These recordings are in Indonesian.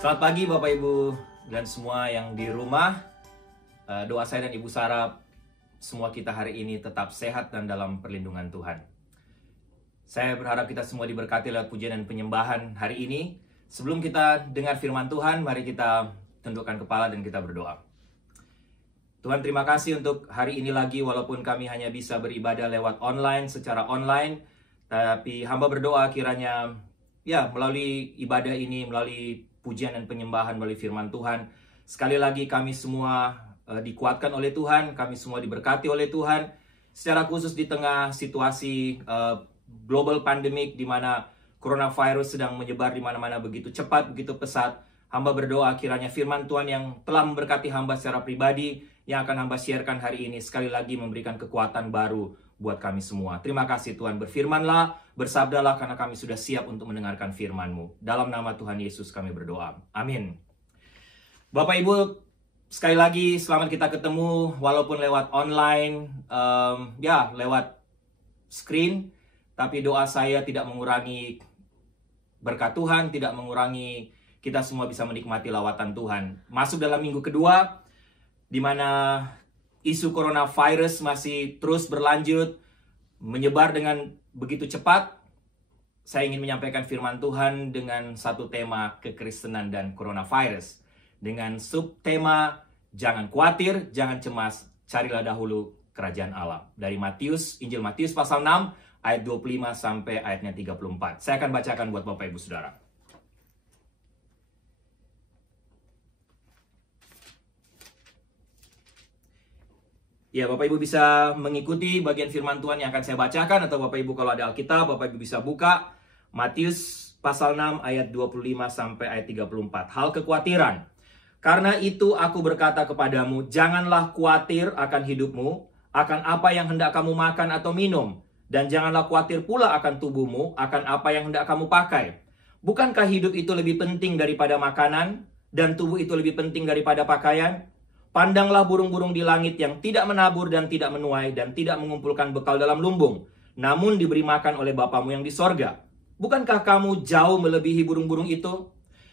Selamat pagi Bapak Ibu dan semua yang di rumah. Doa saya dan Ibu Sarah, semua kita hari ini tetap sehat dan dalam perlindungan Tuhan. Saya berharap kita semua diberkati lewat pujian dan penyembahan hari ini. Sebelum kita dengar firman Tuhan, mari kita tundukkan kepala dan kita berdoa. Tuhan, terima kasih untuk hari ini lagi, walaupun kami hanya bisa beribadah lewat online, secara online, tapi hamba berdoa kiranya melalui ibadah ini, melalui pujian dan penyembahan, melalui firman Tuhan, sekali lagi kami semua dikuatkan oleh Tuhan, kami semua diberkati oleh Tuhan, secara khusus di tengah situasi global pandemic di mana coronavirus sedang menyebar di mana-mana begitu cepat, begitu pesat. Hamba berdoa kiranya firman Tuhan yang telah memberkati hamba secara pribadi, yang akan hamba siarkan hari ini, sekali lagi memberikan kekuatan baru buat kami semua. Terima kasih Tuhan, berfirmanlah, bersabdalah, karena kami sudah siap untuk mendengarkan firman-Mu. Dalam nama Tuhan Yesus kami berdoa. Amin. Bapak Ibu, sekali lagi selamat kita ketemu, walaupun lewat online, lewat screen, tapi doa saya tidak mengurangi berkat Tuhan, tidak mengurangi kita semua bisa menikmati lawatan Tuhan. Masuk dalam minggu kedua, di mana isu coronavirus masih terus berlanjut, menyebar dengan begitu cepat. Saya ingin menyampaikan firman Tuhan dengan satu tema kekristenan dan coronavirus. Dengan subtema, jangan khawatir, jangan cemas, carilah dahulu kerajaan Allah. Dari Injil Matius pasal 6, ayat 25 sampai ayatnya 34. Saya akan bacakan buat Bapak Ibu Saudara. Ya, Bapak Ibu bisa mengikuti bagian firman Tuhan yang akan saya bacakan, atau Bapak Ibu kalau ada Alkitab, Bapak Ibu bisa buka Matius pasal 6 ayat 25 sampai ayat 34. Hal kekhawatiran. Karena itu aku berkata kepadamu, janganlah khawatir akan hidupmu, akan apa yang hendak kamu makan atau minum, dan janganlah khawatir pula akan tubuhmu, akan apa yang hendak kamu pakai. Bukankah hidup itu lebih penting daripada makanan, dan tubuh itu lebih penting daripada pakaian? Pandanglah burung-burung di langit yang tidak menabur dan tidak menuai dan tidak mengumpulkan bekal dalam lumbung, namun diberi makan oleh Bapamu yang di sorga. Bukankah kamu jauh melebihi burung-burung itu?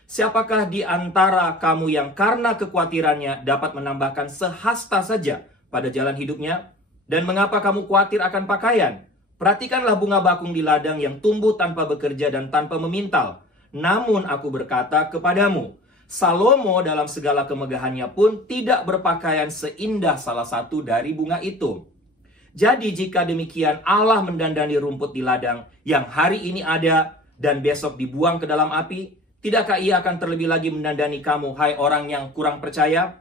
Siapakah di antara kamu yang karena kekhawatirannya dapat menambahkan sehasta saja pada jalan hidupnya? Dan mengapa kamu khawatir akan pakaian? Perhatikanlah bunga bakung di ladang yang tumbuh tanpa bekerja dan tanpa memintal. Namun aku berkata kepadamu, Salomo dalam segala kemegahannya pun tidak berpakaian seindah salah satu dari bunga itu. Jadi jika demikian Allah mendandani rumput di ladang yang hari ini ada dan besok dibuang ke dalam api, tidakkah ia akan terlebih lagi mendandani kamu, hai orang yang kurang percaya?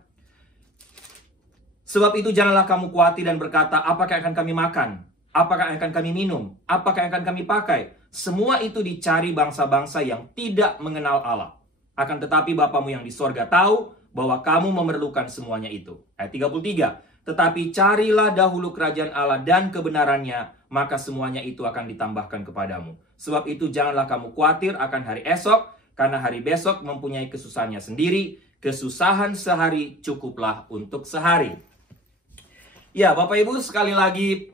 Sebab itu janganlah kamu khawatir dan berkata, apakah akan kami makan? Apakah akan kami minum? Apakah akan kami pakai? Semua itu dicari bangsa-bangsa yang tidak mengenal Allah. Akan tetapi Bapamu yang di sorga tahu bahwa kamu memerlukan semuanya itu. Ayat 33. Tetapi carilah dahulu kerajaan Allah dan kebenarannya, maka semuanya itu akan ditambahkan kepadamu. Sebab itu janganlah kamu khawatir akan hari esok, karena hari besok mempunyai kesusahannya sendiri. Kesusahan sehari cukuplah untuk sehari. Ya, Bapak Ibu, sekali lagi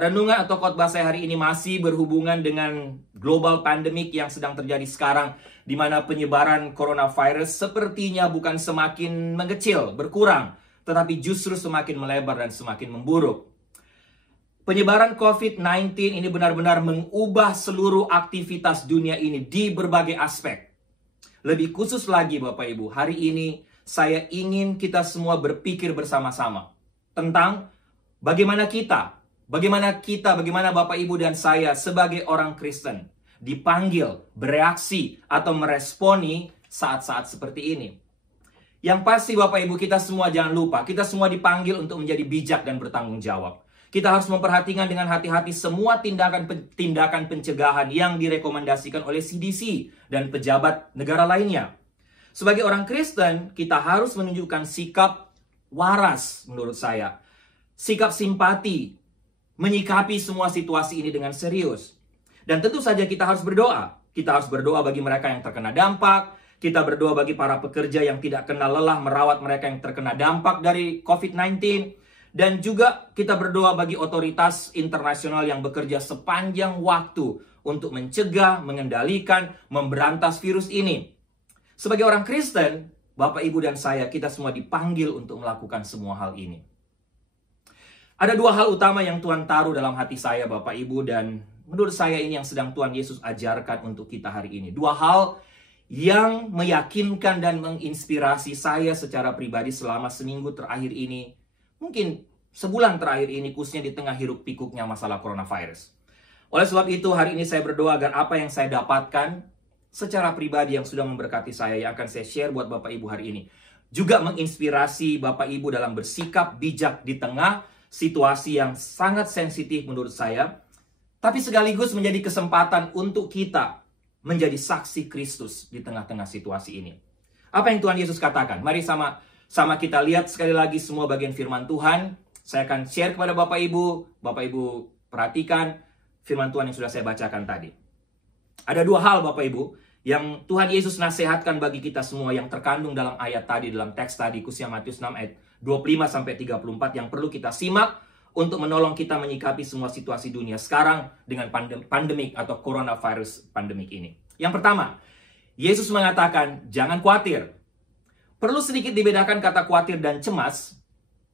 renungan atau khotbah saya hari ini masih berhubungan dengan global pandemic yang sedang terjadi sekarang, di mana penyebaran coronavirus sepertinya bukan semakin mengecil, berkurang, tetapi justru semakin melebar dan semakin memburuk. Penyebaran COVID-19 ini benar-benar mengubah seluruh aktivitas dunia ini di berbagai aspek. Lebih khusus lagi Bapak Ibu, hari ini saya ingin kita semua berpikir bersama-sama tentang bagaimana Bapak Ibu dan saya sebagai orang Kristen dipanggil, bereaksi, atau meresponi saat-saat seperti ini. Yang pasti Bapak Ibu, kita semua jangan lupa, kita semua dipanggil untuk menjadi bijak dan bertanggung jawab. Kita harus memperhatikan dengan hati-hati semua tindakan pencegahan yang direkomendasikan oleh CDC dan pejabat negara lainnya. Sebagai orang Kristen, kita harus menunjukkan sikap waras menurut saya. Sikap simpati, menyikapi semua situasi ini dengan serius. Dan tentu saja kita harus berdoa. Kita harus berdoa bagi mereka yang terkena dampak. Kita berdoa bagi para pekerja yang tidak kenal lelah merawat mereka yang terkena dampak dari COVID-19. Dan juga kita berdoa bagi otoritas internasional yang bekerja sepanjang waktu untuk mencegah, mengendalikan, memberantas virus ini. Sebagai orang Kristen, Bapak, Ibu, dan saya, kita semua dipanggil untuk melakukan semua hal ini. Ada dua hal utama yang Tuhan taruh dalam hati saya, Bapak, Ibu, dan menurut saya ini yang sedang Tuhan Yesus ajarkan untuk kita hari ini. Dua hal yang meyakinkan dan menginspirasi saya secara pribadi selama seminggu terakhir ini. Mungkin sebulan terakhir ini, khususnya di tengah hiruk pikuknya masalah coronavirus. Oleh sebab itu, hari ini saya berdoa agar apa yang saya dapatkan secara pribadi yang sudah memberkati saya, yang akan saya share buat Bapak Ibu hari ini, juga menginspirasi Bapak Ibu dalam bersikap bijak di tengah situasi yang sangat sensitif menurut saya, tapi sekaligus menjadi kesempatan untuk kita menjadi saksi Kristus di tengah-tengah situasi ini. Apa yang Tuhan Yesus katakan? Mari sama kita lihat sekali lagi semua bagian firman Tuhan. Saya akan share kepada Bapak Ibu. Bapak Ibu perhatikan firman Tuhan yang sudah saya bacakan tadi. Ada dua hal Bapak Ibu yang Tuhan Yesus nasihatkan bagi kita semua yang terkandung dalam ayat tadi, dalam teks tadi, khususnya Matius 6 ayat 25-34 yang perlu kita simak untuk menolong kita menyikapi semua situasi dunia sekarang dengan pandemik atau coronavirus pandemik ini. Yang pertama, Yesus mengatakan, jangan khawatir. Perlu sedikit dibedakan kata khawatir dan cemas.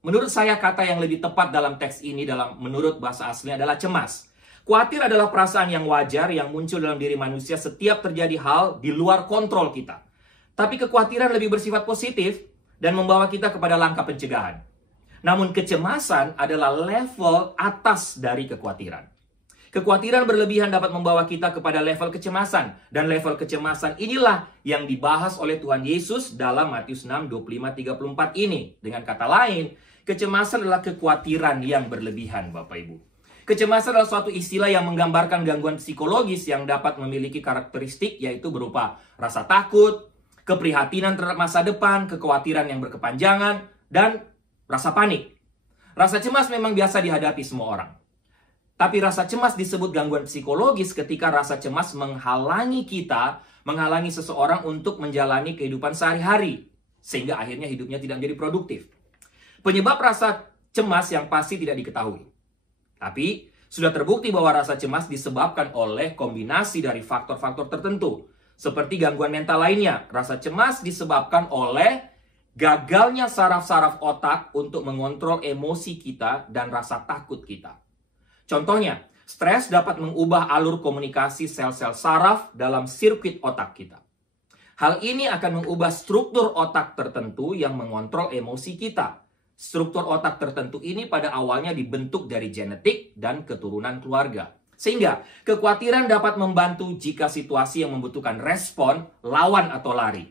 Menurut saya kata yang lebih tepat dalam teks ini menurut bahasa aslinya adalah cemas. Khawatir adalah perasaan yang wajar yang muncul dalam diri manusia setiap terjadi hal di luar kontrol kita. Tapi kekhawatiran lebih bersifat positif dan membawa kita kepada langkah pencegahan. Namun kecemasan adalah level atas dari kekhawatiran. Kekhawatiran berlebihan dapat membawa kita kepada level kecemasan. Dan level kecemasan inilah yang dibahas oleh Tuhan Yesus dalam Matius 6, 25-34 ini. Dengan kata lain, kecemasan adalah kekhawatiran yang berlebihan, Bapak Ibu. Kecemasan adalah suatu istilah yang menggambarkan gangguan psikologis yang dapat memiliki karakteristik yaitu berupa rasa takut, keprihatinan terhadap masa depan, kekhawatiran yang berkepanjangan, dan rasa panik. Rasa cemas memang biasa dihadapi semua orang. Tapi rasa cemas disebut gangguan psikologis ketika rasa cemas menghalangi seseorang untuk menjalani kehidupan sehari-hari. Sehingga akhirnya hidupnya tidak menjadi produktif. Penyebab rasa cemas yang pasti tidak diketahui. Tapi sudah terbukti bahwa rasa cemas disebabkan oleh kombinasi dari faktor-faktor tertentu. Seperti gangguan mental lainnya, rasa cemas disebabkan oleh gagalnya saraf-saraf otak untuk mengontrol emosi kita dan rasa takut kita. Contohnya, stres dapat mengubah alur komunikasi sel-sel saraf dalam sirkuit otak kita. Hal ini akan mengubah struktur otak tertentu yang mengontrol emosi kita. Struktur otak tertentu ini pada awalnya dibentuk dari genetik dan keturunan keluarga. Sehingga kekhawatiran dapat membantu jika situasi yang membutuhkan respon lawan atau lari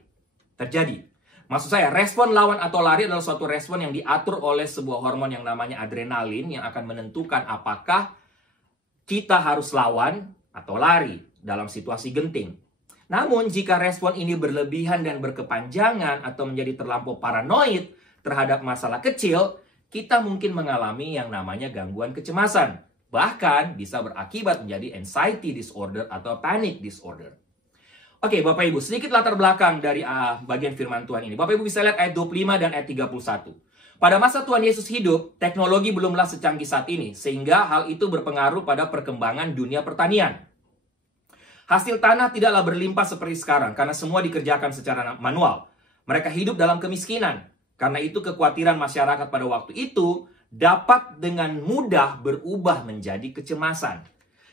terjadi. Maksud saya, respon lawan atau lari adalah suatu respon yang diatur oleh sebuah hormon yang namanya adrenalin yang akan menentukan apakah kita harus lawan atau lari dalam situasi genting. Namun jika respon ini berlebihan dan berkepanjangan atau menjadi terlampau paranoid terhadap masalah kecil, kita mungkin mengalami yang namanya gangguan kecemasan. Bahkan bisa berakibat menjadi anxiety disorder atau panic disorder. Oke, Bapak Ibu, sedikit latar belakang dari bagian firman Tuhan ini. Bapak Ibu bisa lihat ayat 25 dan ayat 31. Pada masa Tuhan Yesus hidup, teknologi belumlah secanggih saat ini, sehingga hal itu berpengaruh pada perkembangan dunia pertanian. Hasil tanah tidaklah berlimpah seperti sekarang, karena semua dikerjakan secara manual. Mereka hidup dalam kemiskinan. Karena itu kekhawatiran masyarakat pada waktu itu dapat dengan mudah berubah menjadi kecemasan.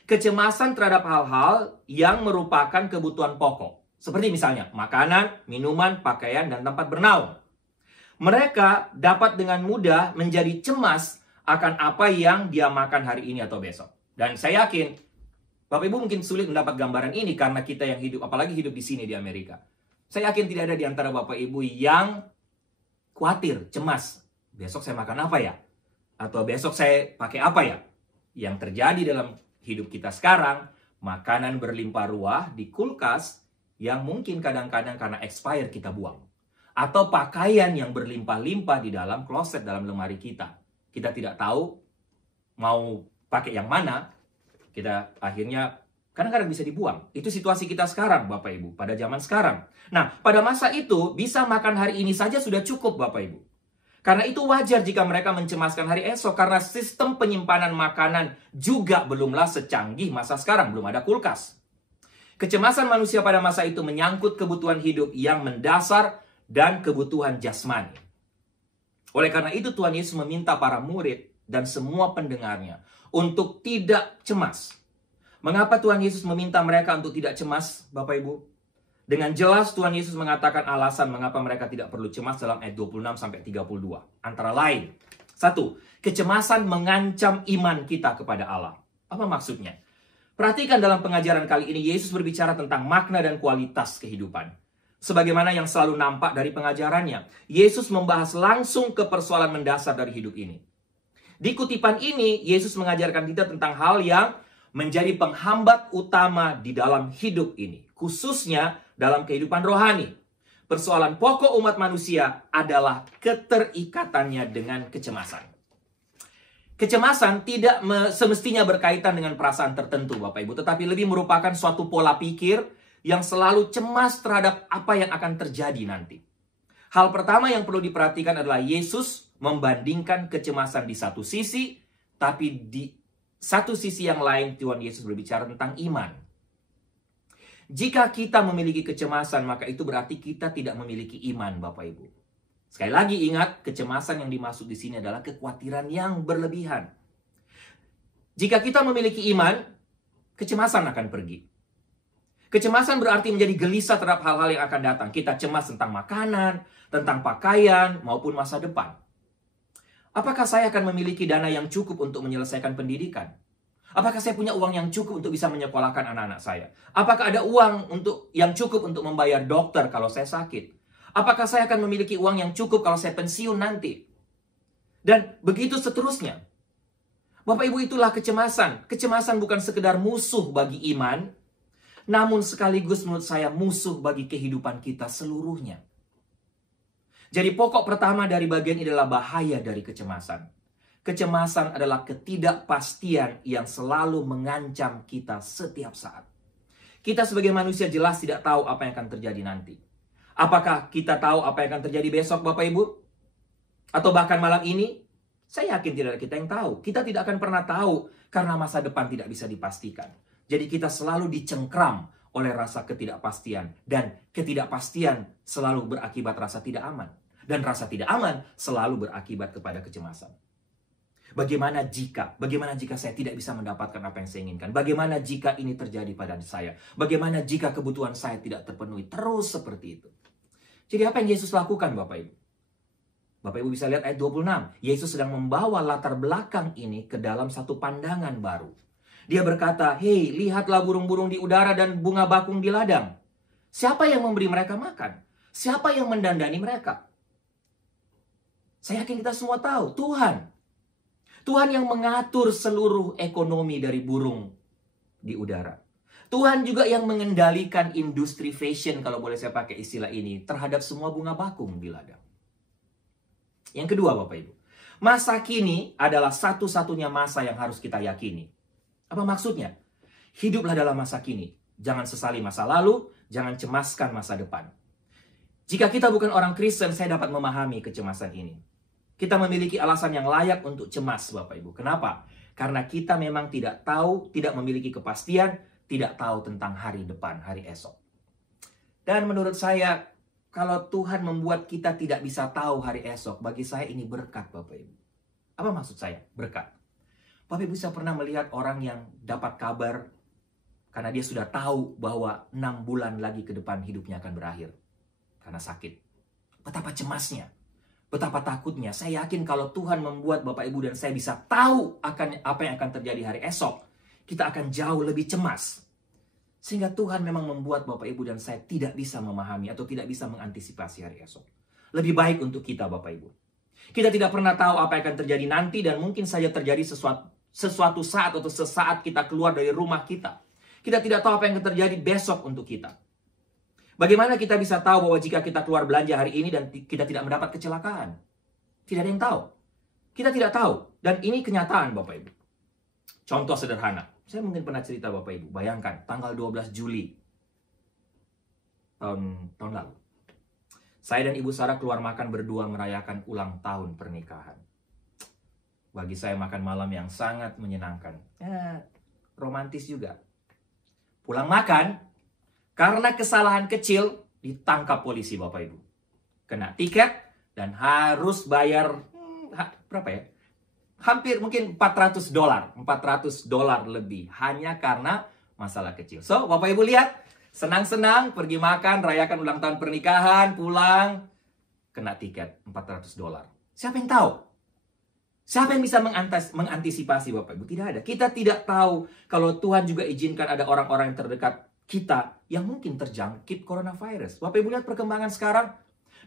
Kecemasan terhadap hal-hal yang merupakan kebutuhan pokok. Seperti misalnya makanan, minuman, pakaian, dan tempat bernaung. Mereka dapat dengan mudah menjadi cemas akan apa yang dia makan hari ini atau besok. Dan saya yakin, Bapak Ibu mungkin sulit mendapat gambaran ini karena kita yang hidup, apalagi hidup di sini di Amerika. Saya yakin tidak ada di antara Bapak Ibu yang khawatir, cemas. Besok saya makan apa ya? Atau besok saya pakai apa ya? Yang terjadi dalam hidup kita sekarang, makanan berlimpah ruah di kulkas yang mungkin kadang-kadang karena expire kita buang. Atau pakaian yang berlimpah-limpah di dalam kloset, dalam lemari kita. Kita tidak tahu mau pakai yang mana, kita akhirnya kadang-kadang bisa dibuang. Itu situasi kita sekarang, Bapak Ibu, pada zaman sekarang. Nah, pada masa itu, bisa makan hari ini saja sudah cukup, Bapak Ibu. Karena itu wajar jika mereka mencemaskan hari esok, karena sistem penyimpanan makanan juga belumlah secanggih masa sekarang, belum ada kulkas. Kecemasan manusia pada masa itu menyangkut kebutuhan hidup yang mendasar dan kebutuhan jasmani. Oleh karena itu Tuhan Yesus meminta para murid dan semua pendengarnya untuk tidak cemas. Mengapa Tuhan Yesus meminta mereka untuk tidak cemas, Bapak Ibu? Dengan jelas Tuhan Yesus mengatakan alasan mengapa mereka tidak perlu cemas dalam ayat 26-32. Antara lain, 1. Kecemasan mengancam iman kita kepada Allah. Apa maksudnya? Perhatikan dalam pengajaran kali ini, Yesus berbicara tentang makna dan kualitas kehidupan. Sebagaimana yang selalu nampak dari pengajarannya, Yesus membahas langsung ke persoalan mendasar dari hidup ini. Di kutipan ini, Yesus mengajarkan kita tentang hal yang menjadi penghambat utama di dalam hidup ini, khususnya dalam kehidupan rohani. Persoalan pokok umat manusia adalah keterikatannya dengan kecemasan. Kecemasan tidak semestinya berkaitan dengan perasaan tertentu, Bapak Ibu, tetapi lebih merupakan suatu pola pikir yang selalu cemas terhadap apa yang akan terjadi nanti. Hal pertama yang perlu diperhatikan adalah Yesus membandingkan kecemasan di satu sisi, tapi di satu sisi yang lain Tuhan Yesus berbicara tentang iman. Jika kita memiliki kecemasan, maka itu berarti kita tidak memiliki iman, Bapak Ibu. Sekali lagi ingat, kecemasan yang dimaksud di sini adalah kekhawatiran yang berlebihan. Jika kita memiliki iman, kecemasan akan pergi. Kecemasan berarti menjadi gelisah terhadap hal-hal yang akan datang. Kita cemas tentang makanan, tentang pakaian, maupun masa depan. Apakah saya akan memiliki dana yang cukup untuk menyelesaikan pendidikan? Apakah saya punya uang yang cukup untuk bisa menyekolahkan anak-anak saya? Apakah ada uang yang cukup untuk membayar dokter kalau saya sakit? Apakah saya akan memiliki uang yang cukup kalau saya pensiun nanti? Dan begitu seterusnya. Bapak Ibu, itulah kecemasan. Kecemasan bukan sekedar musuh bagi iman, namun sekaligus menurut saya musuh bagi kehidupan kita seluruhnya. Jadi pokok pertama dari bagian ini adalah bahaya dari kecemasan. Kecemasan adalah ketidakpastian yang selalu mengancam kita setiap saat. Kita sebagai manusia jelas tidak tahu apa yang akan terjadi nanti. Apakah kita tahu apa yang akan terjadi besok, Bapak Ibu? Atau bahkan malam ini? Saya yakin tidak ada kita yang tahu. Kita tidak akan pernah tahu karena masa depan tidak bisa dipastikan. Jadi kita selalu dicengkram oleh rasa ketidakpastian. Dan ketidakpastian selalu berakibat rasa tidak aman. Dan rasa tidak aman selalu berakibat kepada kecemasan. Bagaimana jika saya tidak bisa mendapatkan apa yang saya inginkan? Bagaimana jika ini terjadi pada saya? Bagaimana jika kebutuhan saya tidak terpenuhi? Terus seperti itu. Jadi apa yang Yesus lakukan, Bapak Ibu? Bapak Ibu bisa lihat ayat 26. Yesus sedang membawa latar belakang ini ke dalam satu pandangan baru. Dia berkata, "Hei, lihatlah burung-burung di udara dan bunga bakung di ladang. Siapa yang memberi mereka makan? Siapa yang mendandani mereka?" Saya yakin kita semua tahu, Tuhan. Tuhan yang mengatur seluruh ekonomi dari burung di udara. Tuhan juga yang mengendalikan industri fashion, kalau boleh saya pakai istilah ini, terhadap semua bunga bakung di ladang. Yang kedua, Bapak Ibu, masa kini adalah satu-satunya masa yang harus kita yakini. Apa maksudnya? Hiduplah dalam masa kini. Jangan sesali masa lalu, jangan cemaskan masa depan. Jika kita bukan orang Kristen, saya dapat memahami kecemasan ini. Kita memiliki alasan yang layak untuk cemas, Bapak Ibu. Kenapa? Karena kita memang tidak tahu, tidak memiliki kepastian, tidak tahu tentang hari depan, hari esok. Dan menurut saya, kalau Tuhan membuat kita tidak bisa tahu hari esok, bagi saya ini berkat, Bapak Ibu. Apa maksud saya? Berkat. Bapak Ibu bisa pernah melihat orang yang dapat kabar karena dia sudah tahu bahwa 6 bulan lagi ke depan hidupnya akan berakhir karena sakit. Betapa cemasnya, betapa takutnya. Saya yakin kalau Tuhan membuat Bapak Ibu dan saya bisa tahu akan apa yang akan terjadi hari esok, kita akan jauh lebih cemas. Sehingga Tuhan memang membuat Bapak Ibu dan saya tidak bisa memahami atau tidak bisa mengantisipasi hari esok. Lebih baik untuk kita, Bapak Ibu. Kita tidak pernah tahu apa yang akan terjadi nanti, dan mungkin saja terjadi sesuatu saat atau sesaat kita keluar dari rumah kita. Kita tidak tahu apa yang akan terjadi besok untuk kita. Bagaimana kita bisa tahu bahwa jika kita keluar belanja hari ini dan kita tidak mendapat kecelakaan? Tidak ada yang tahu. Kita tidak tahu. Dan ini kenyataan, Bapak Ibu. Contoh sederhana. Saya mungkin pernah cerita, Bapak Ibu. Bayangkan, tanggal 12 Juli tahun lalu. Saya dan Ibu Sarah keluar makan berdua merayakan ulang tahun pernikahan. Bagi saya makan malam yang sangat menyenangkan. Romantis juga. Pulang makan, Karena kesalahan kecil, ditangkap polisi Bapak Ibu. Kena tiket dan harus bayar, berapa ya? Hampir mungkin $400. $400 lebih. Hanya karena masalah kecil. So, Bapak Ibu lihat, senang-senang, pergi makan, rayakan ulang tahun pernikahan, pulang, kena tiket $400. Siapa yang tahu? Siapa yang bisa mengantisipasi Bapak Ibu? Tidak ada. Kita tidak tahu kalau Tuhan juga izinkan ada orang-orang yang terdekat kita yang mungkin terjangkit coronavirus. Bapak Ibu lihat perkembangan sekarang.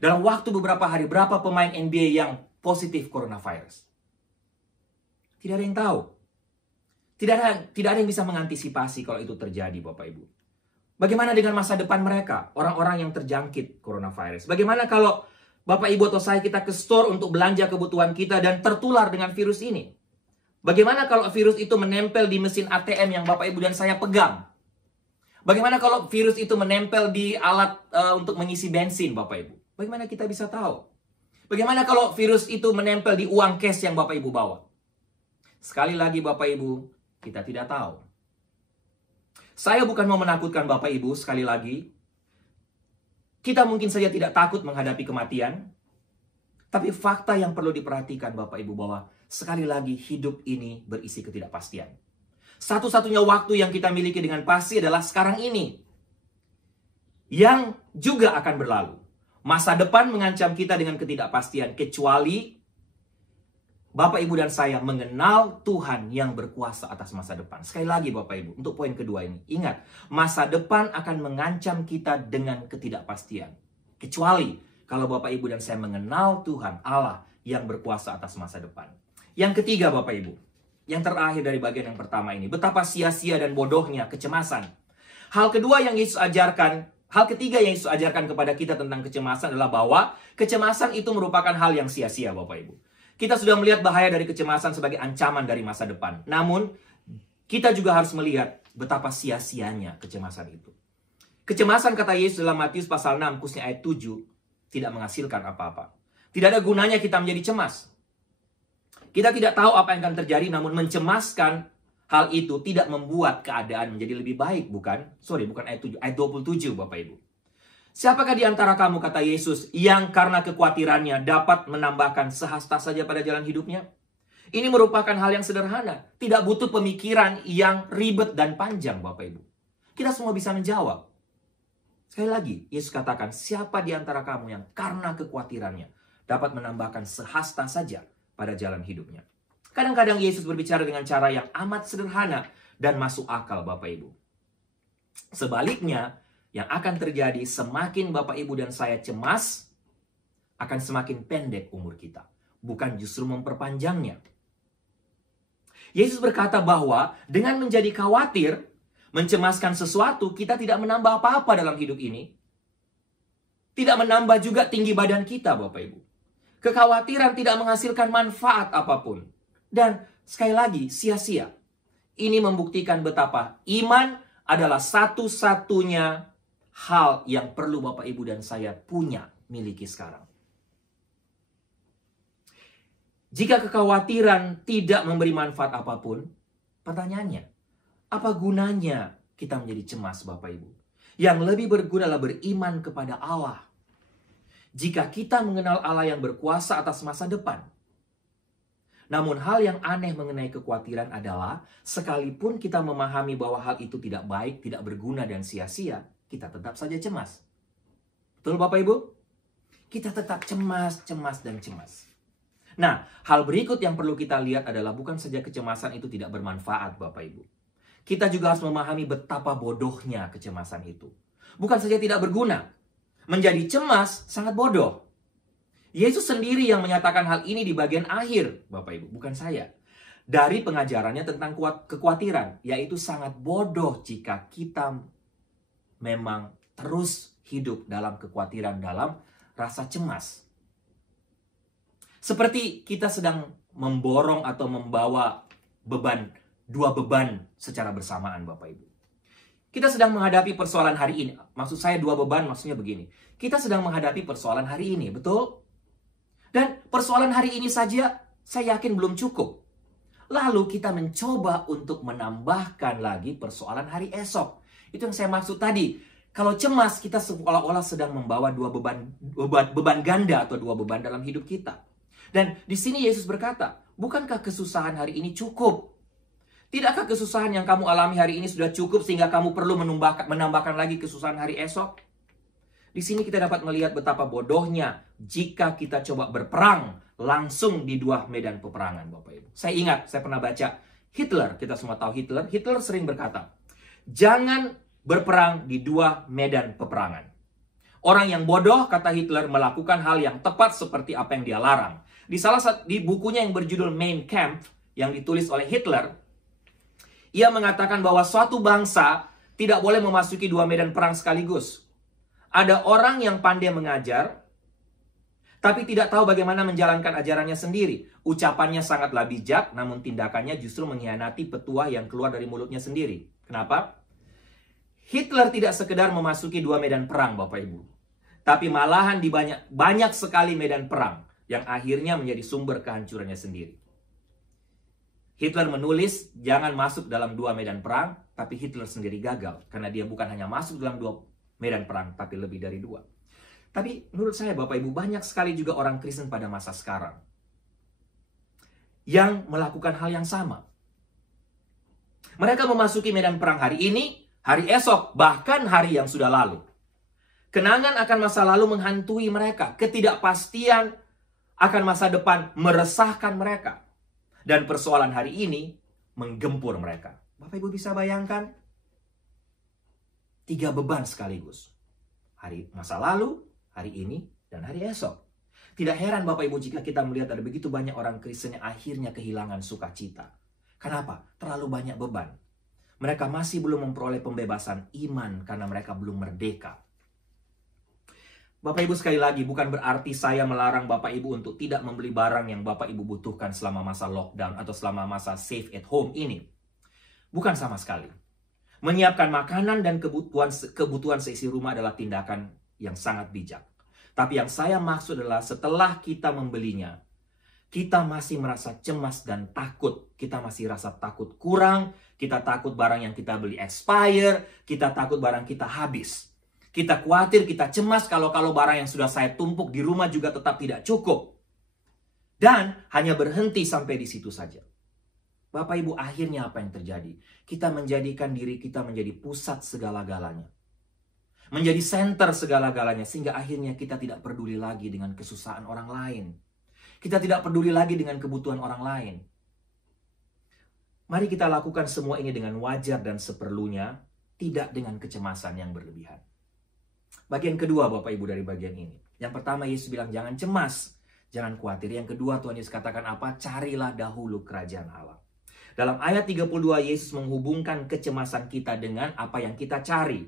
Dalam waktu beberapa hari, berapa pemain NBA yang positif coronavirus? Tidak ada yang tahu. Tidak ada yang bisa mengantisipasi kalau itu terjadi Bapak Ibu. Bagaimana dengan masa depan mereka? Orang-orang yang terjangkit coronavirus. Bagaimana kalau Bapak Ibu atau saya kita ke store untuk belanja kebutuhan kita dan tertular dengan virus ini? Bagaimana kalau virus itu menempel di mesin ATM yang Bapak Ibu dan saya pegang? Bagaimana kalau virus itu menempel di alat untuk mengisi bensin Bapak Ibu? Bagaimana kita bisa tahu? Bagaimana kalau virus itu menempel di uang cash yang Bapak Ibu bawa? Sekali lagi Bapak Ibu, kita tidak tahu. Saya bukan mau menakutkan Bapak Ibu, sekali lagi. Kita mungkin saja tidak takut menghadapi kematian. Tapi fakta yang perlu diperhatikan Bapak Ibu bahwa sekali lagi hidup ini berisi ketidakpastian. Satu-satunya waktu yang kita miliki dengan pasti adalah sekarang ini. Yang juga akan berlalu. Masa depan mengancam kita dengan ketidakpastian. Kecuali Bapak Ibu dan saya mengenal Tuhan yang berkuasa atas masa depan. Sekali lagi Bapak Ibu, untuk poin kedua ini. Ingat, masa depan akan mengancam kita dengan ketidakpastian. Kecuali kalau Bapak Ibu dan saya mengenal Tuhan Allah yang berkuasa atas masa depan. Yang ketiga Bapak Ibu, yang terakhir dari bagian yang pertama ini. Betapa sia-sia dan bodohnya kecemasan. Hal kedua yang Yesus ajarkan, hal ketiga yang Yesus ajarkan kepada kita tentang kecemasan adalah bahwa kecemasan itu merupakan hal yang sia-sia Bapak Ibu. Kita sudah melihat bahaya dari kecemasan sebagai ancaman dari masa depan. Namun, kita juga harus melihat betapa sia-sianya kecemasan itu. Kecemasan kata Yesus dalam Matius pasal 6, khususnya ayat 7, tidak menghasilkan apa-apa. Tidak ada gunanya kita menjadi cemas. Kita tidak tahu apa yang akan terjadi, namun mencemaskan hal itu tidak membuat keadaan menjadi lebih baik, bukan? Bukan ayat 7, ayat 27 Bapak Ibu. Siapakah di antara kamu, kata Yesus, yang karena kekhawatirannya dapat menambahkan sehasta saja pada jalan hidupnya? Ini merupakan hal yang sederhana. Tidak butuh pemikiran yang ribet dan panjang, Bapak Ibu. Kita semua bisa menjawab. Sekali lagi, Yesus katakan, siapa di antara kamu yang karena kekhawatirannya dapat menambahkan sehasta saja pada jalan hidupnya? Kadang-kadang Yesus berbicara dengan cara yang amat sederhana dan masuk akal, Bapak Ibu. Sebaliknya, yang akan terjadi semakin Bapak Ibu dan saya cemas, akan semakin pendek umur kita. Bukan justru memperpanjangnya. Yesus berkata bahwa dengan menjadi khawatir, mencemaskan sesuatu, kita tidak menambah apa-apa dalam hidup ini. Tidak menambah juga tinggi badan kita Bapak Ibu. Kekhawatiran tidak menghasilkan manfaat apapun. Dan sekali lagi, sia-sia. Ini membuktikan betapa iman adalah satu-satunya hal yang perlu Bapak Ibu dan saya punya, miliki sekarang. Jika kekhawatiran tidak memberi manfaat apapun, pertanyaannya, apa gunanya kita menjadi cemas Bapak Ibu? Yang lebih berguna adalah beriman kepada Allah. Jika kita mengenal Allah yang berkuasa atas masa depan. Namun hal yang aneh mengenai kekhawatiran adalah, sekalipun kita memahami bahwa hal itu tidak baik, tidak berguna dan sia-sia, kita tetap saja cemas. Betul Bapak Ibu? Kita tetap cemas, dan cemas. Nah, hal berikut yang perlu kita lihat adalah bukan saja kecemasan itu tidak bermanfaat Bapak Ibu. Kita juga harus memahami betapa bodohnya kecemasan itu. Bukan saja tidak berguna. Menjadi cemas sangat bodoh. Yesus sendiri yang menyatakan hal ini di bagian akhir, Bapak Ibu, bukan saya. Dari pengajarannya tentang kekhawatiran, yaitu sangat bodoh jika kita memang terus hidup dalam kekhawatiran, dalam rasa cemas. Seperti kita sedang memborong atau membawa dua beban secara bersamaan Bapak Ibu. Kita sedang menghadapi persoalan hari ini. Maksud saya dua beban, maksudnya begini. Kita sedang menghadapi persoalan hari ini, betul? Dan persoalan hari ini saja saya yakin belum cukup. Lalu kita mencoba untuk menambahkan lagi persoalan hari esok. Itu yang saya maksud tadi. Kalau cemas, kita seolah-olah sedang membawa dua beban ganda atau dua beban dalam hidup kita. Dan di sini Yesus berkata, bukankah kesusahan hari ini cukup? Tidakkah kesusahan yang kamu alami hari ini sudah cukup sehingga kamu perlu menambahkan lagi kesusahan hari esok? Di sini kita dapat melihat betapa bodohnya jika kita coba berperang langsung di dua medan peperangan, Bapak Ibu. Saya ingat, saya pernah baca Hitler, kita semua tahu Hitler. Hitler sering berkata, jangan berperang di dua medan peperangan. Orang yang bodoh, kata Hitler, melakukan hal yang tepat seperti apa yang dia larang. Di bukunya yang berjudul Mein Kampf, yang ditulis oleh Hitler, ia mengatakan bahwa suatu bangsa tidak boleh memasuki dua medan perang sekaligus. Ada orang yang pandai mengajar, tapi tidak tahu bagaimana menjalankan ajarannya sendiri. Ucapannya sangatlah bijak, namun tindakannya justru mengkhianati petuah yang keluar dari mulutnya sendiri. Kenapa? Hitler tidak sekedar memasuki dua medan perang, Bapak Ibu. Tapi malahan di banyak sekali medan perang yang akhirnya menjadi sumber kehancurannya sendiri. Hitler menulis jangan masuk dalam dua medan perang, tapi Hitler sendiri gagal. Karena dia bukan hanya masuk dalam dua medan perang, tapi lebih dari dua. Tapi menurut saya, Bapak Ibu, banyak sekali juga orang Kristen pada masa sekarang yang melakukan hal yang sama. Mereka memasuki medan perang hari ini, hari esok, bahkan hari yang sudah lalu. Kenangan akan masa lalu menghantui mereka. Ketidakpastian akan masa depan meresahkan mereka. Dan persoalan hari ini menggempur mereka. Bapak Ibu bisa bayangkan? 3 beban sekaligus. Hari masa lalu, hari ini, dan hari esok. Tidak heran Bapak Ibu jika kita melihat ada begitu banyak orang Kristen yang akhirnya kehilangan sukacita. Kenapa? Terlalu banyak beban. Mereka masih belum memperoleh pembebasan iman karena mereka belum merdeka. Bapak Ibu, sekali lagi, bukan berarti saya melarang Bapak Ibu untuk tidak membeli barang yang Bapak Ibu butuhkan selama masa lockdown atau selama masa safe at home ini. Bukan sama sekali. Menyiapkan makanan dan kebutuhan seisi rumah adalah tindakan yang sangat bijak. Tapi yang saya maksud adalah setelah kita membelinya, kita masih merasa cemas dan takut. Kita masih rasa takut kurang, kita takut barang yang kita beli expire, kita takut barang kita habis. Kita khawatir, kita cemas kalau barang yang sudah saya tumpuk di rumah juga tetap tidak cukup. Dan hanya berhenti sampai di situ saja. Bapak Ibu, akhirnya apa yang terjadi? Kita menjadikan diri kita menjadi pusat segala-galanya. Menjadi center segala-galanya. Sehingga akhirnya kita tidak peduli lagi dengan kesusahan orang lain. Kita tidak peduli lagi dengan kebutuhan orang lain. Mari kita lakukan semua ini dengan wajar dan seperlunya. Tidak dengan kecemasan yang berlebihan. Bagian kedua Bapak Ibu dari bagian ini. Yang pertama Yesus bilang jangan cemas, jangan khawatir. Yang kedua Tuhan Yesus katakan apa? Carilah dahulu kerajaan Allah. Dalam ayat 32 Yesus menghubungkan kecemasan kita dengan apa yang kita cari.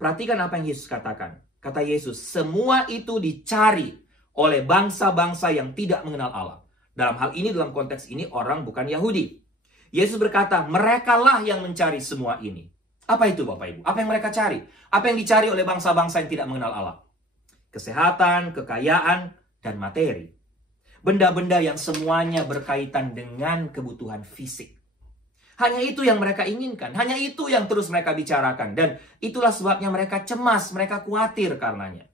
Perhatikan apa yang Yesus katakan. Kata Yesus, semua itu dicari oleh bangsa-bangsa yang tidak mengenal Allah. Dalam hal ini, dalam konteks ini orang bukan Yahudi. Yesus berkata, merekalah yang mencari semua ini. Apa itu Bapak Ibu? Apa yang mereka cari? Apa yang dicari oleh bangsa-bangsa yang tidak mengenal Allah? Kesehatan, kekayaan, dan materi. Benda-benda yang semuanya berkaitan dengan kebutuhan fisik. Hanya itu yang mereka inginkan. Hanya itu yang terus mereka bicarakan. Dan itulah sebabnya mereka cemas, mereka khawatir karenanya.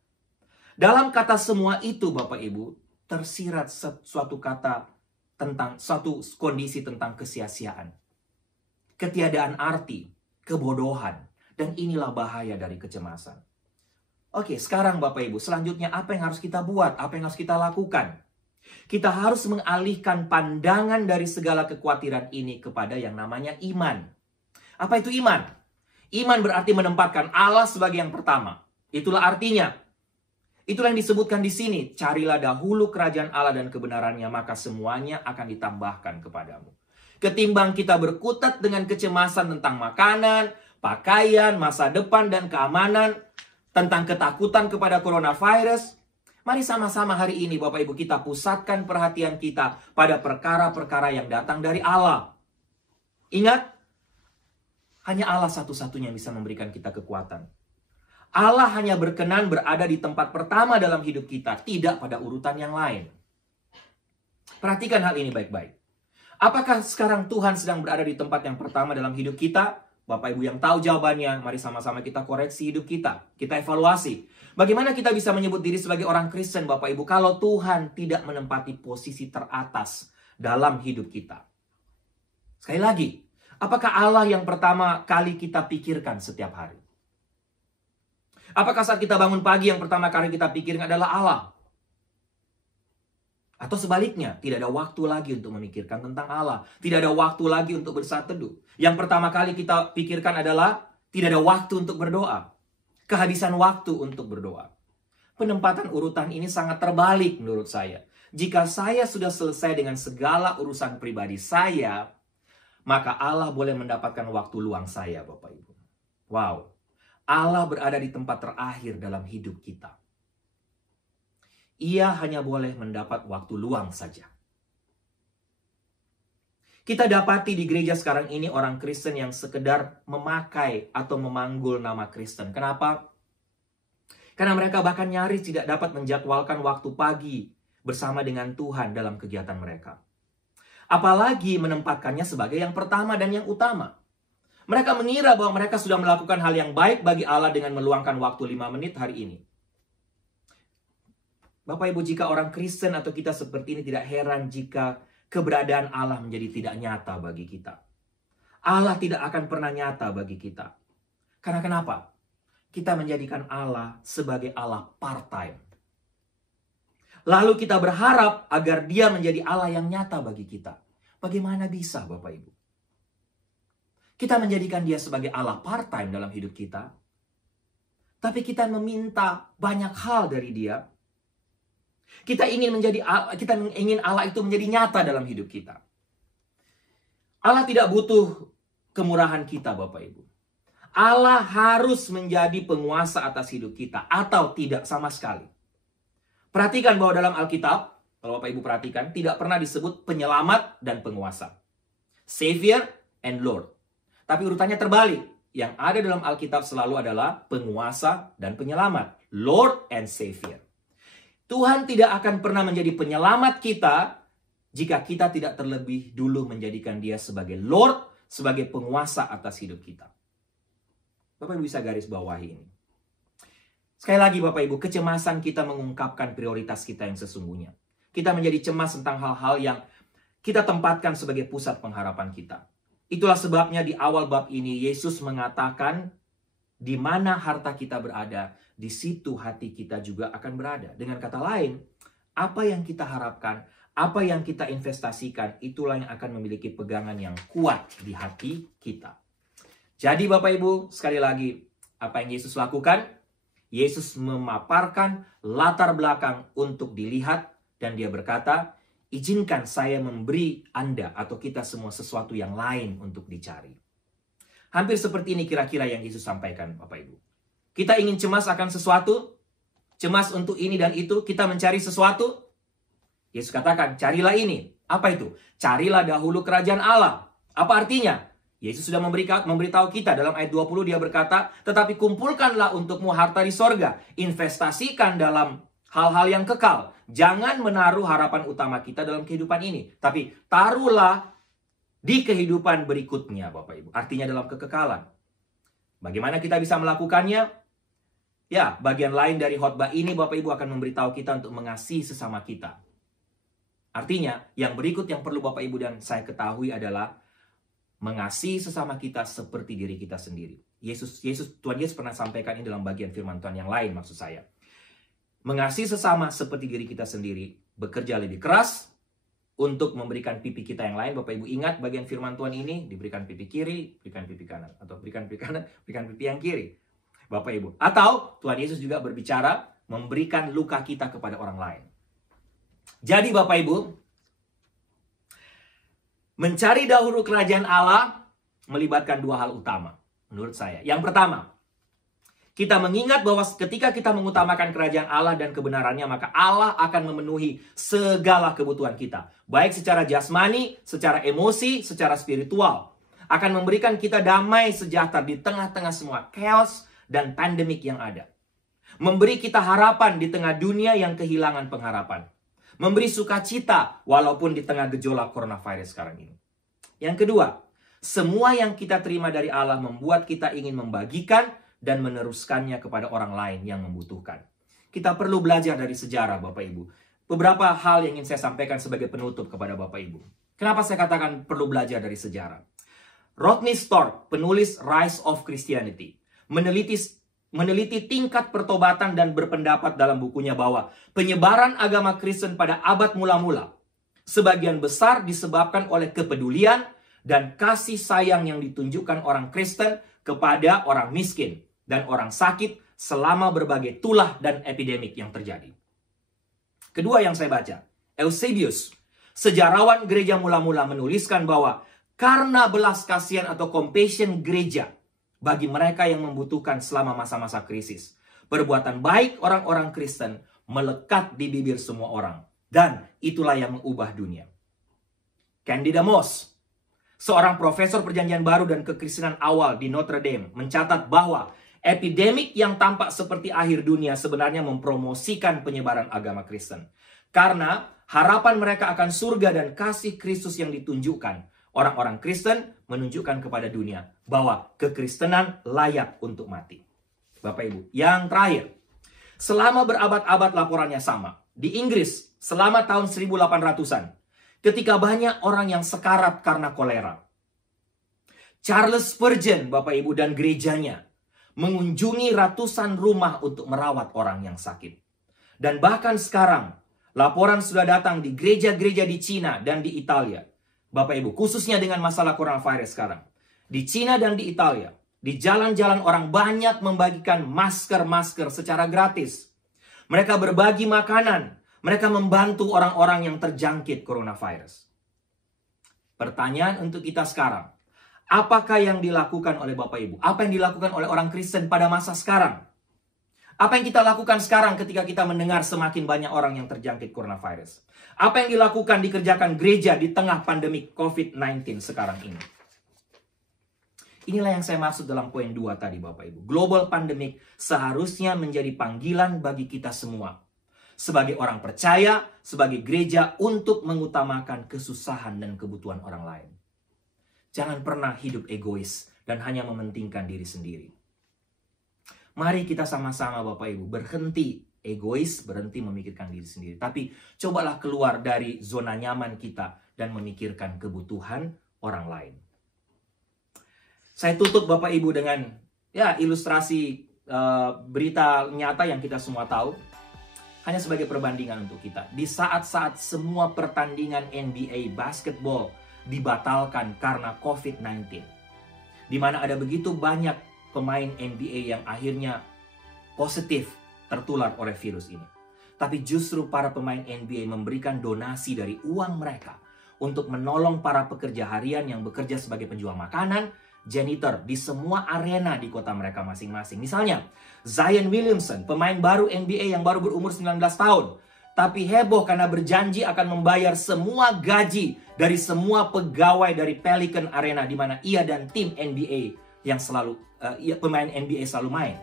Dalam kata semua itu Bapak Ibu, tersirat suatu kata tentang suatu kondisi tentang kesia-siaan. Ketiadaan arti. Kebodohan. Dan inilah bahaya dari kecemasan. Oke, sekarang Bapak Ibu, selanjutnya apa yang harus kita buat? Apa yang harus kita lakukan? Kita harus mengalihkan pandangan dari segala kekhawatiran ini kepada yang namanya iman. Apa itu iman? Iman berarti menempatkan Allah sebagai yang pertama. Itulah artinya. Itulah yang disebutkan di sini. Carilah dahulu kerajaan Allah dan kebenarannya, maka semuanya akan ditambahkan kepadamu. Ketimbang kita berkutat dengan kecemasan tentang makanan, pakaian, masa depan, dan keamanan, tentang ketakutan kepada coronavirus, mari sama-sama hari ini Bapak Ibu kita pusatkan perhatian kita pada perkara-perkara yang datang dari Allah. Ingat, hanya Allah satu-satunya yang bisa memberikan kita kekuatan. Allah hanya berkenan berada di tempat pertama dalam hidup kita, tidak pada urutan yang lain. Perhatikan hal ini baik-baik. Apakah sekarang Tuhan sedang berada di tempat yang pertama dalam hidup kita? Bapak Ibu yang tahu jawabannya, mari sama-sama kita koreksi hidup kita. Kita evaluasi. Bagaimana kita bisa menyebut diri sebagai orang Kristen, Bapak Ibu, kalau Tuhan tidak menempati posisi teratas dalam hidup kita? Sekali lagi, apakah Allah yang pertama kali kita pikirkan setiap hari? Apakah saat kita bangun pagi yang pertama kali kita pikirkan adalah Allah? Atau sebaliknya, tidak ada waktu lagi untuk memikirkan tentang Allah. Tidak ada waktu lagi untuk bersaat teduh. Yang pertama kali kita pikirkan adalah tidak ada waktu untuk berdoa. Kehabisan waktu untuk berdoa. Penempatan urutan ini sangat terbalik menurut saya. Jika saya sudah selesai dengan segala urusan pribadi saya, maka Allah boleh mendapatkan waktu luang saya, Bapak Ibu. Wow. Allah berada di tempat terakhir dalam hidup kita. Ia hanya boleh mendapat waktu luang saja. Kita dapati di gereja sekarang ini orang Kristen yang sekedar memakai atau memanggul nama Kristen. Kenapa? Karena mereka bahkan nyaris tidak dapat menjadwalkan waktu pagi bersama dengan Tuhan dalam kegiatan mereka. Apalagi menempatkannya sebagai yang pertama dan yang utama. Mereka mengira bahwa mereka sudah melakukan hal yang baik bagi Allah dengan meluangkan waktu 5 menit hari ini. Bapak Ibu, jika orang Kristen atau kita seperti ini, tidak heran jika keberadaan Allah menjadi tidak nyata bagi kita. Allah tidak akan pernah nyata bagi kita. Karena kenapa? Kita menjadikan Allah sebagai Allah part-time. Lalu kita berharap agar dia menjadi Allah yang nyata bagi kita. Bagaimana bisa, Bapak Ibu? Kita menjadikan dia sebagai Allah part-time dalam hidup kita. Tapi kita meminta banyak hal dari dia. Kita ingin Allah itu menjadi nyata dalam hidup kita. Allah tidak butuh kemurahan kita, Bapak Ibu. Allah harus menjadi penguasa atas hidup kita atau tidak sama sekali. Perhatikan bahwa dalam Alkitab, kalau Bapak Ibu perhatikan, tidak pernah disebut penyelamat dan penguasa. Savior and Lord. Tapi urutannya terbalik. Yang ada dalam Alkitab selalu adalah penguasa dan penyelamat. Lord and Savior. Tuhan tidak akan pernah menjadi penyelamat kita jika kita tidak terlebih dulu menjadikan dia sebagai Lord, sebagai penguasa atas hidup kita. Bapak Ibu bisa garis bawahi ini. Sekali lagi Bapak Ibu, kecemasan kita mengungkapkan prioritas kita yang sesungguhnya. Kita menjadi cemas tentang hal-hal yang kita tempatkan sebagai pusat pengharapan kita. Itulah sebabnya di awal bab ini Yesus mengatakan, di mana harta kita berada, di situ hati kita juga akan berada. Dengan kata lain, apa yang kita harapkan, apa yang kita investasikan, itulah yang akan memiliki pegangan yang kuat di hati kita. Jadi Bapak Ibu, sekali lagi, apa yang Yesus lakukan? Yesus memaparkan latar belakang untuk dilihat, dan dia berkata, izinkan saya memberi Anda atau kita semua sesuatu yang lain untuk dicari. Hampir seperti ini kira-kira yang Yesus sampaikan, Bapak Ibu. Kita ingin cemas akan sesuatu, cemas untuk ini dan itu, kita mencari sesuatu. Yesus katakan, carilah ini. Apa itu? Carilah dahulu kerajaan Allah. Apa artinya? Yesus sudah memberitahu kita dalam ayat 20, dia berkata, tetapi kumpulkanlah untukmu harta di sorga. Investasikan dalam hal-hal yang kekal. Jangan menaruh harapan utama kita dalam kehidupan ini. Tapi taruhlah di kehidupan berikutnya, Bapak Ibu. Artinya dalam kekekalan. Bagaimana kita bisa melakukannya? Ya, bagian lain dari khotbah ini Bapak Ibu akan memberitahu kita untuk mengasihi sesama kita. Artinya, yang berikut yang perlu Bapak Ibu dan saya ketahui adalah mengasihi sesama kita seperti diri kita sendiri. Tuhan Yesus pernah sampaikan ini dalam bagian firman Tuhan yang lain, maksud saya. Mengasihi sesama seperti diri kita sendiri, bekerja lebih keras untuk memberikan pipi kita yang lain. Bapak Ibu ingat bagian firman Tuhan ini, diberikan pipi kiri, berikan pipi kanan, atau berikan pipi kanan, berikan pipi yang kiri. Bapak Ibu. Atau Tuhan Yesus juga berbicara memberikan luka kita kepada orang lain. Jadi Bapak Ibu, mencari dahulu kerajaan Allah melibatkan dua hal utama menurut saya. Yang pertama, kita mengingat bahwa ketika kita mengutamakan kerajaan Allah dan kebenarannya, maka Allah akan memenuhi segala kebutuhan kita. Baik secara jasmani, secara emosi, secara spiritual. Akan memberikan kita damai sejahtera di tengah-tengah semua chaos dan pandemik yang ada. Memberi kita harapan di tengah dunia yang kehilangan pengharapan. Memberi sukacita walaupun di tengah gejolak coronavirus sekarang ini. Yang kedua, Semua yang kita terima dari Allah membuat kita ingin membagikan dan meneruskannya kepada orang lain yang membutuhkan. Kita perlu belajar dari sejarah, Bapak Ibu. Beberapa hal yang ingin saya sampaikan sebagai penutup kepada Bapak Ibu. Kenapa saya katakan perlu belajar dari sejarah? Rodney Stork, penulis Rise of Christianity, meneliti tingkat pertobatan dan berpendapat dalam bukunya bahwa penyebaran agama Kristen pada abad mula-mula sebagian besar disebabkan oleh kepedulian dan kasih sayang yang ditunjukkan orang Kristen kepada orang miskin dan orang sakit selama berbagai tulah dan epidemik yang terjadi. Kedua yang saya baca, Eusebius, sejarawan gereja mula-mula, menuliskan bahwa karena belas kasihan atau compassion gereja bagi mereka yang membutuhkan selama masa-masa krisis, perbuatan baik orang-orang Kristen melekat di bibir semua orang. Dan itulah yang mengubah dunia. Candida Moss, seorang profesor perjanjian baru dan kekristenan awal di Notre Dame, mencatat bahwa epidemik yang tampak seperti akhir dunia sebenarnya mempromosikan penyebaran agama Kristen. Karena harapan mereka akan surga dan kasih Kristus yang ditunjukkan, orang-orang Kristen menunjukkan kepada dunia bahwa kekristenan layak untuk mati. Bapak Ibu, yang terakhir, selama berabad-abad laporannya sama. Di Inggris, selama tahun 1800-an, ketika banyak orang yang sekarat karena kolera, Charles Spurgeon, Bapak Ibu, dan gerejanya mengunjungi ratusan rumah untuk merawat orang yang sakit. Dan bahkan sekarang, laporan sudah datang di gereja-gereja di Cina dan di Italia. Bapak Ibu, khususnya dengan masalah coronavirus sekarang. Di Cina dan di Italia, di jalan-jalan orang banyak membagikan masker-masker secara gratis. Mereka berbagi makanan. Mereka membantu orang-orang yang terjangkit coronavirus. Pertanyaan untuk kita sekarang. Apakah yang dilakukan oleh Bapak Ibu? Apa yang dilakukan oleh orang Kristen pada masa sekarang? Apa yang kita lakukan sekarang ketika kita mendengar semakin banyak orang yang terjangkit coronavirus? Apa yang dilakukan, dikerjakan gereja di tengah pandemi COVID-19 sekarang ini? Inilah yang saya maksud dalam poin 2 tadi, Bapak Ibu. Global pandemic seharusnya menjadi panggilan bagi kita semua. Sebagai orang percaya, sebagai gereja, untuk mengutamakan kesusahan dan kebutuhan orang lain. Jangan pernah hidup egois dan hanya mementingkan diri sendiri. Mari kita sama-sama, Bapak Ibu, berhenti egois, berhenti memikirkan diri sendiri. Tapi cobalah keluar dari zona nyaman kita dan memikirkan kebutuhan orang lain. Saya tutup, Bapak Ibu, dengan ilustrasi berita nyata yang kita semua tahu. Hanya sebagai perbandingan untuk kita. Di saat-saat semua pertandingan NBA basketball dibatalkan karena COVID-19. Di mana ada begitu banyak pemain NBA yang akhirnya positif tertular oleh virus ini. Tapi justru para pemain NBA memberikan donasi dari uang mereka untuk menolong para pekerja harian yang bekerja sebagai penjual makanan, janitor di semua arena di kota mereka masing-masing. Misalnya, Zion Williamson, pemain baru NBA yang baru berumur 19 tahun. Tapi heboh karena berjanji akan membayar semua gaji dari semua pegawai dari Pelican Arena di mana ia dan tim NBA yang selalu pemain NBA selalu main.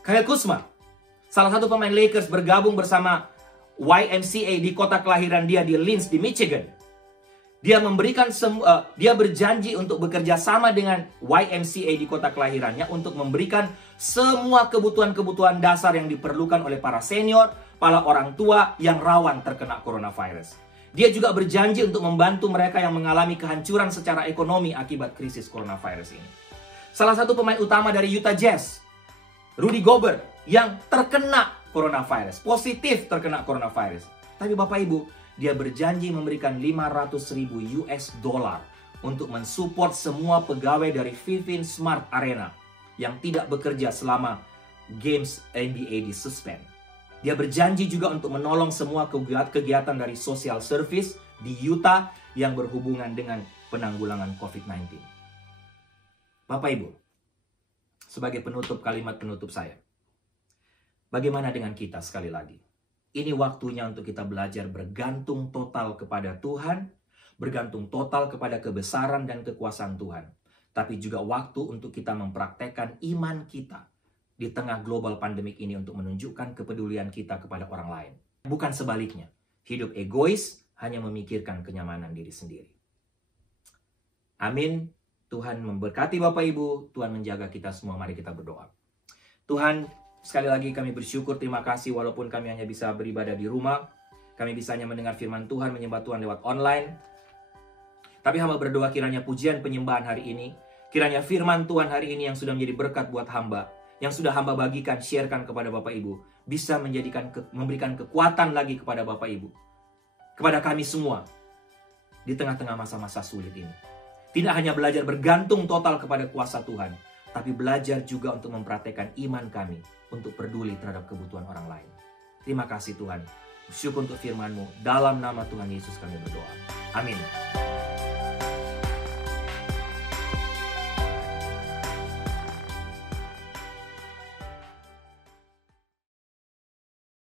Kyle Kuzma, salah satu pemain Lakers, bergabung bersama YMCA di kota kelahiran dia di Linz di Michigan. Dia dia berjanji untuk bekerja sama dengan YMCA di kota kelahirannya untuk memberikan semua kebutuhan-kebutuhan dasar yang diperlukan oleh para senior, para orang tua yang rawan terkena coronavirus. Dia juga berjanji untuk membantu mereka yang mengalami kehancuran secara ekonomi akibat krisis coronavirus ini. Salah satu pemain utama dari Utah Jazz, Rudy Gobert, yang terkena coronavirus, positif terkena coronavirus. Tapi Bapak Ibu, dia berjanji memberikan $500,000 untuk mensupport semua pegawai dari Vivint Smart Arena yang tidak bekerja selama games NBA disuspend. Dia berjanji juga untuk menolong semua kegiatan dari social service di Utah yang berhubungan dengan penanggulangan COVID-19. Bapak Ibu, sebagai penutup, kalimat penutup saya, bagaimana dengan kita sekali lagi? Ini waktunya untuk kita belajar bergantung total kepada Tuhan, bergantung total kepada kebesaran dan kekuasaan Tuhan. Tapi juga waktu untuk kita mempraktekkan iman kita di tengah global pandemik ini untuk menunjukkan kepedulian kita kepada orang lain. Bukan sebaliknya, hidup egois hanya memikirkan kenyamanan diri sendiri. Amin. Tuhan memberkati Bapak Ibu, Tuhan menjaga kita semua. Mari kita berdoa. Tuhan, sekali lagi kami bersyukur, terima kasih walaupun kami hanya bisa beribadah di rumah. Kami bisa hanya mendengar firman Tuhan, menyembah Tuhan lewat online. Tapi hamba berdoa kiranya pujian penyembahan hari ini, kiranya firman Tuhan hari ini yang sudah menjadi berkat buat hamba, yang sudah hamba bagikan, sharekan kepada Bapak Ibu, bisa memberikan kekuatan lagi kepada Bapak Ibu, kepada kami semua, di tengah-tengah masa-masa sulit ini. Tidak hanya belajar bergantung total kepada kuasa Tuhan, tapi belajar juga untuk mempraktekkan iman kami, untuk peduli terhadap kebutuhan orang lain. Terima kasih Tuhan. Syukur untuk firman-Mu. Dalam nama Tuhan Yesus kami berdoa. Amin.